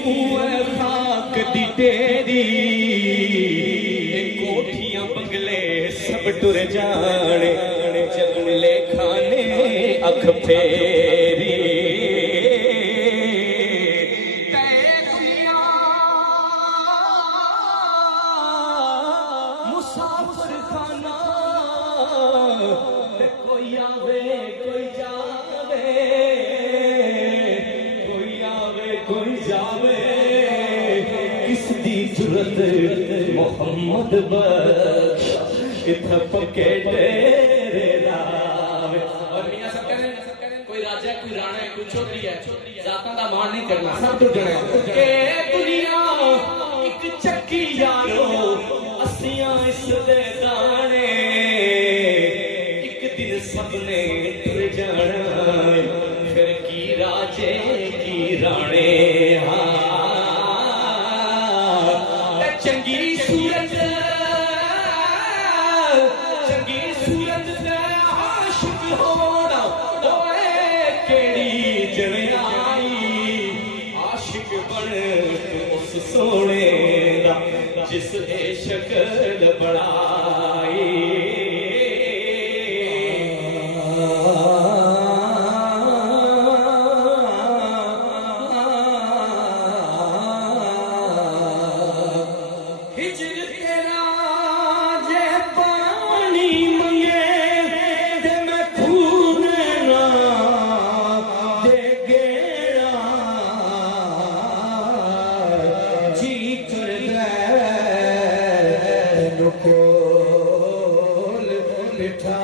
खाक दी तेरी कोठियां बंगले सब टुर जाने जंगले खाने अख फेरी मुसाफिर खाना कोई आवे कोई जावे कोई जावे किसदी जुरत मोहम्मद बख्श इत्थे पक्के डेरे लावे। और मियां सब कहने कोई राजा कोई राणा है कोई चौधरी है जातां दा मान नहीं करना सब टुटना ए दुनिया एक चक्की यारो असियां इस दे दाने एक दिन सबने टुर जाना फिर की राजे की राणे चंगी सूरत आशिक होना ओए केड़ी जनाई आशिक बन उस सोने दा जिस ए शक्ल बड़ाई कोल बिठा